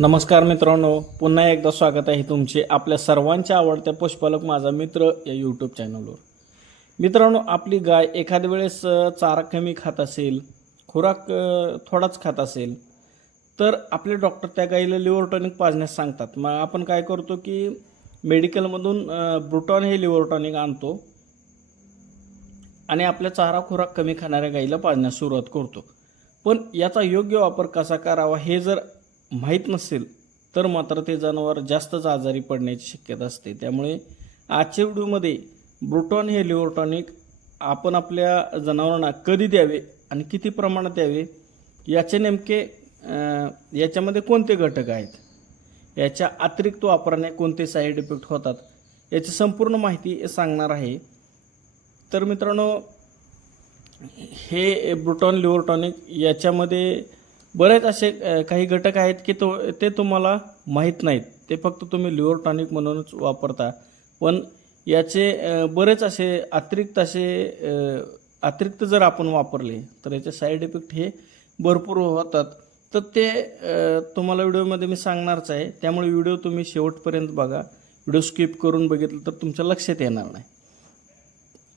नमस्कार मित्रांनो पुन्हा एकदा स्वागत आहे तुमचे आपल्या सर्वांच्या आवडत्या पशुपालक माझा मित्र या यूट्यूब चॅनलवर मित्रांनो आपली गाय एखाद्या वेळेस चारा कमी खात असेल खुराक थोडाच खात असेल तर आपले डॉक्टर त्या गाईला लिव्हर टॉनिक पाजण्यास सांगतात. मग आपण काय करतो की मेडिकलमधून ब्रुटॉन हे लिव्हर टॉनिक आणतो आणि आपल्या चारा खुराक कमी खाणाऱ्या गाईला पाजण्यास सुरुवात करतो. पण याचा योग्य वापर कसा करावा हे जर माहीत नसेल तर मात्र ते जनावर जास्तच आजारी पडण्याची शक्यता असते. त्यामुळे आजच्या व्हिडिओमध्ये ब्रुटॉन हे लिव्हरटॉनिक आपण आपल्या जनावरांना कधी द्यावे आणि किती प्रमाणात द्यावे याचे नेमके याच्यामध्ये कोणते घटक आहेत? याच्या अतिरिक्त वापराने कोणते साईड इफेक्ट होतात? याची संपूर्ण माहिती सांगणार आहे. तर मित्रांनो हे ब्रुटॉन लिव्हरटॉनिक याच्यामध्ये बरेच असे काही घटक आहेत की तो ते तुम्हाला माहीत नाहीत. ते फक्त तुम्ही लिव्हर टॉनिक म्हणूनच वापरता. पण याचे बरेच असे अतिरिक्त असे अतिरिक्त जर आपण वापरले तर याचे साईड इफेक्ट हे भरपूर होतात. तर ते तुम्हाला व्हिडिओमध्ये मी सांगणारच आहे. त्यामुळे व्हिडिओ तुम्ही शेवटपर्यंत बघा. व्हिडिओ स्किप करून बघितलं तर तुमच्या लक्षात येणार नाही.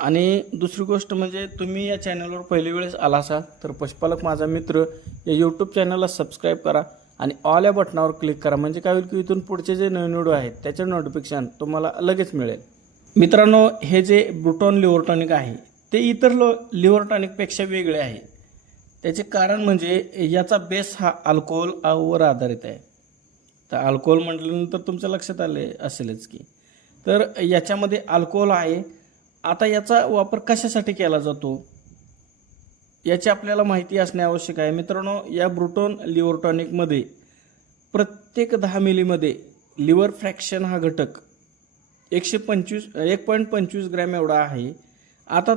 आणि दुसरी गोष्ट म्हणजे तुम्ही या चॅनलवर पहिली वेळेस आला असाल तर पशुपालक माझा मित्र या यूट्यूब चॅनलला सबस्क्राईब करा आणि ऑल या बटनावर क्लिक करा. म्हणजे काय होईल की इथून पुढचे जे नवीन व्हिडिओ आहेत त्याचे नोटिफिकेशन तुम्हाला लगेच मिळेल. मित्रांनो हे जे ब्रुटॉन लिव्हर टॉनिक आहे ते इतर लो लिव्हर टॉनिकपेक्षा वेगळे आहे. त्याचे कारण म्हणजे याचा बेस हा अल्कोहोलवर आधारित आहे. तर अल्कोहोल म्हटल्यानंतर तुमच्या लक्षात आले असेलच की. तर याच्यामध्ये अल्कोहोल आहे आता याचा वापर कशासाठी केला जातो? याची आपल्याला माहिती असणे आवश्यक आहे. मित्रांनो या ब्रुटोन लिव्हर टॉनिकमध्ये प्रत्येक दहा मिलीमध्ये लिव्हर फ्रॅक्शन हा घटक एकशे पंचवीस एक पॉईंट पंचवीस ग्रॅम एवढा आहे. आता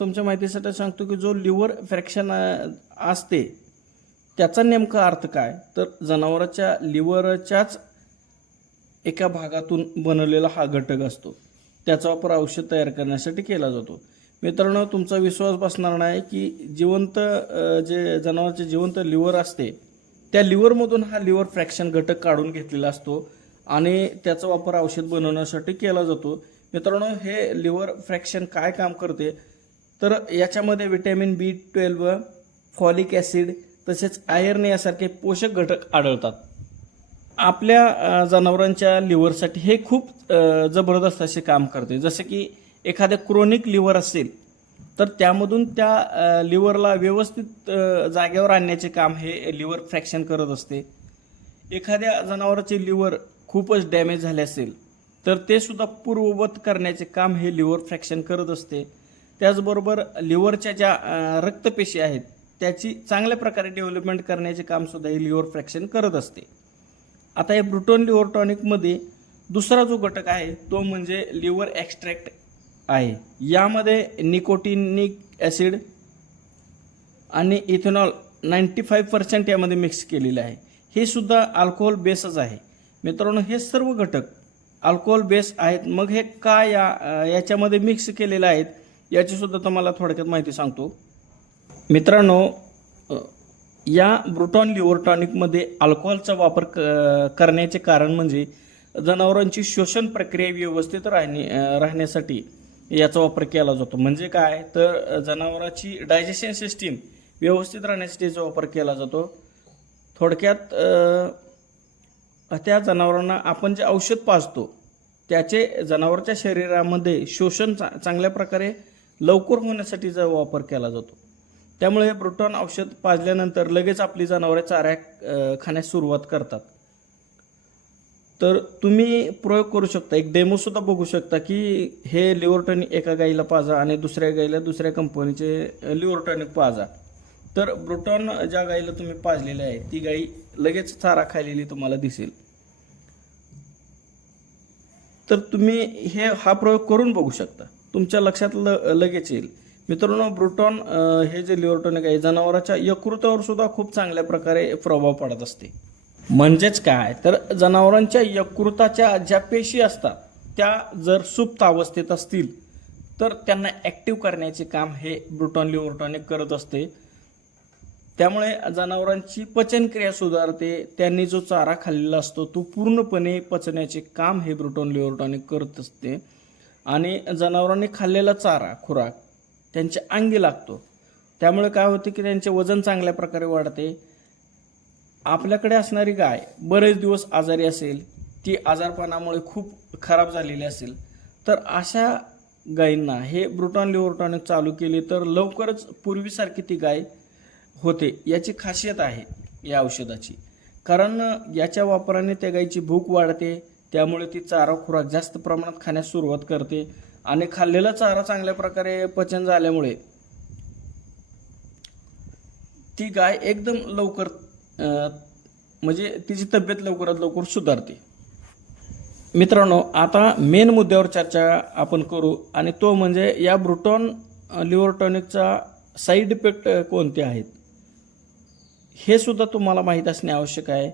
तुमच्या माहितीसाठी सांगतो की जो लिव्हर फ्रॅक्शन असते त्याचा नेमका अर्थ काय? तर जनावराच्या लिव्हरच्याच एका भागातून बनवलेला हा घटक असतो. त्याचा वापर औषध तयार करण्यासाठी केला जातो. मित्रांनो तुमचा विश्वास बसणार नाही की जिवंत जे जनावरांचे जिवंत लिव्हर असते त्या लिव्हरमधून हा लिव्हर फ्रॅक्शन घटक काढून घेतलेला असतो आणि त्याचा वापर औषध बनवण्यासाठी केला जातो. मित्रांनो हे लिव्हर फ्रॅक्शन काय काम करते? तर याच्यामध्ये vitamin B twelve folic acid तसेच आयर्न यासारखे पोषक घटक आढळतात. आपल्या जनावरांच्या लिव्हरसाठी हे खूप जबरदस्त असे काम करते. जसे की एखाद्या क्रोनिक लिव्हर असेल तर त्यामधून त्या लिव्हरला व्यवस्थित जागेवर आणण्याचे काम हे लिव्हर फ्रॅक्शन करत असते. एखाद्या जनावराचे लिव्हर खूपच डॅमेज झाले असेल तर ते सुद्धा पूर्ववत करण्याचे काम हे लिव्हर फ्रॅक्शन करत असते. त्याचबरोबर लिव्हरच्या ज्या रक्तपेशी आहेत त्याची चांगल्या प्रकारे डेव्हलपमेंट करण्याचे कामसुद्धा हे लिव्हर फ्रॅक्शन करत असते. आता या ब्रुटोन लिव्हर टॉनिकमध्ये दुसरा जो घटक आहे तो म्हणजे लिव्हर ॲक्स्ट्रॅक्ट आहे. यामध्ये निकोटिनिक ॲसिड आणि इथेनॉल नाईंटी फाईव्ह पर्सेंट यामध्ये मिक्स केलेलं आहे. हे सुद्धा अल्कोहोल बेसच आहे. मित्रांनो हे सर्व घटक अल्कोहोल बेस आहेत. मग हे का या याच्यामध्ये मिक्स केलेले आहेत याचीसुद्धा तुम्हाला थोडक्यात माहिती सांगतो. मित्रांनो या ब्रुटॉन लिव्हर टॉनिकमध्ये अल्कोहोलचा वापर क करण्याचे कारण म्हणजे जनावरांची शोषण प्रक्रिया व्यवस्थित राहणे राहण्यासाठी याचा वापर केला जातो. म्हणजे काय? तर जनावराची डायजेशन सिस्टीम व्यवस्थित राहण्यासाठी याचा वापर केला जातो. थोडक्यात त्या जनावरांना आपण जे औषध पाजतो त्याचे जनावरच्या शरीरामध्ये शोषण चा चांगल्या प्रकारे लवकर होण्यासाठीचा वापर केला जातो. त्यामुळे हे ब्रुटॉन औषध पाजल्यानंतर लगेच आपली जनावरे चाऱ्या खाण्यास सुरुवात करतात. तर तुम्ही प्रयोग करू शकता. एक डेमोसुद्धा बघू शकता की हे लिव्हरटॉनिक एका गाईला पाजा आणि दुसऱ्या गाईला दुसऱ्या कंपनीचे लिव्हरटॉनिक पाजा. तर ब्रुटॉन ज्या गाईला तुम्ही पाजलेल्या आहे ती गाई लगेच चारा खाल्लेली तुम्हाला दिसेल. तर तुम्ही हे हा प्रयोग करून बघू शकता. तुमच्या लक्षात ल लगेच येईल. मित्रांनो ब्रुटॉन हे जे लिव्हर आहे जनावराच्या यकृतावर सुद्धा खूप चांगल्या प्रकारे प्रभाव पडत असते. म्हणजेच काय? तर जनावरांच्या यकृताच्या ज्या पेशी असतात त्या जर सुप्त अवस्थेत असतील तर त्यांना ॲक्टिव्ह करण्याचे काम हे ब्रुटॉन लिव्हर करत असते. त्यामुळे जनावरांची पचनक्रिया सुधारते त्यांनी जो चारा खाल्लेला असतो तो पूर्णपणे पचण्याचे काम हे ब्रुटॉन लिव्हर करत असते. आणि जनावरांनी खाल्लेला चारा खुराक त्यांच्या अंगी लागतो. त्यामुळे काय होते की त्यांचे वजन चांगल्या प्रकारे वाढते. आपल्याकडे असणारी गाय बरेच दिवस आजारी असेल ती आजारपणामुळे खूप खराब झालेली असेल तर अशा गायींना हे ब्रुटॉन लिव्होरटॉनिक चालू केले तर लवकरच पूर्वीसारखी ती गाय होते याची खासियत आहे या औषधाची. कारण याच्या वापराने त्या गायीची भूक वाढते त्यामुळे ती चारा खुराक जास्त प्रमाणात खाण्यास सुरुवात करते. आणि खाल्लेला चारा चांगल्या प्रकारे पचन झाल्यामुळे ती गाय एकदम लवकर म्हणजे तिची तब्येत लवकरात लवकर सुधारते. मित्रांनो आता मेन मुद्द्यावर चर्चा आपण करू आणि तो म्हणजे या ब्रुटॉन लिव्हरटॉनिकचा साईड इफेक्ट कोणते आहेत? हे सुद्धा तुम्हाला माहीत असणे आवश्यक आहे.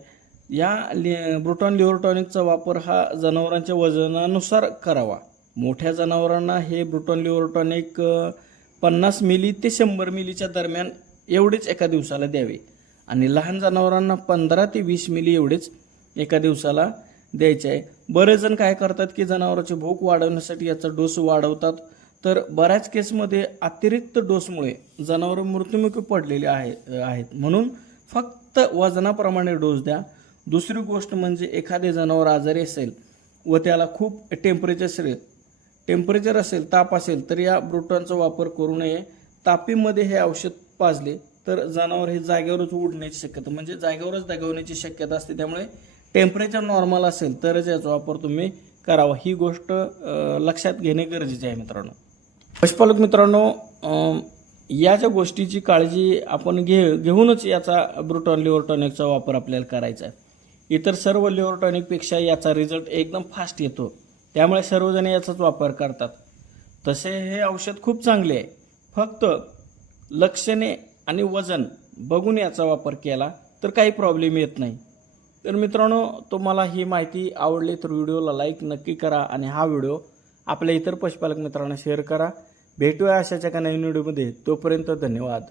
या लि ब्रुटॉन लिव्हरटॉनिकचा वापर हा जनावरांच्या वजनानुसार करावा. मोठ्या जनावरांना हे ब्रुटॉन लिव्हर एक पन्नास मिली ते शंभर मिलीच्या दरम्यान एवढेच एका दिवसाला द्यावे. आणि लहान जनावरांना पंधरा ते वीस मिली एवढेच एका दिवसाला द्यायचे आहे. बरेच जण काय करतात की जनावरांची भूक वाढवण्यासाठी याचा डोस वाढवतात. तर बऱ्याच केसमध्ये अतिरिक्त डोसमुळे जनावरं मृत्युमुखी पडलेले आहे आहेत. म्हणून फक्त वजनाप्रमाणे डोस द्या. दुसरी गोष्ट म्हणजे एखादे जनावर आजारी असेल व त्याला खूप टेम्परेचर टेम्परेचर असेल ताप असेल तर या ब्रुटॉनचा वापर करू नये. तापीमध्ये हे औषध पाजले तर जनावर हे जागेवरच उडण्याची शक्यता म्हणजे जागेवरच दगावण्याची शक्यता असते. त्यामुळे टेम्परेचर नॉर्मल असेल तरच याचा वापर तुम्ही करावा. ही गोष्ट लक्षात घेणे गरजेचे आहे मित्रांनो. पशुपालक मित्रांनो या ज्या गोष्टीची काळजी आपण घे घेऊनच याचा ब्रुटॉन लिओरटॉनिकचा वापर आपल्याला करायचा आहे. इतर सर्व लिव्हरटॉनिकपेक्षा याचा रिझल्ट एकदम फास्ट येतो. त्यामुळे सर्वजण याचाच वापर करतात. तसे हे औषध खूप चांगले आहे. फक्त लक्षणे आणि वजन बघून याचा वापर केला तर काही प्रॉब्लेम येत नाही. तर मित्रांनो तुम्हाला ही माहिती आवडली तर व्हिडिओला लाईक नक्की करा आणि हा व्हिडिओ आपल्या इतर पशुपालक मित्रांना शेअर करा. भेटूया अशाच एका नवीन व्हिडिओमध्ये तोपर्यंत धन्यवाद.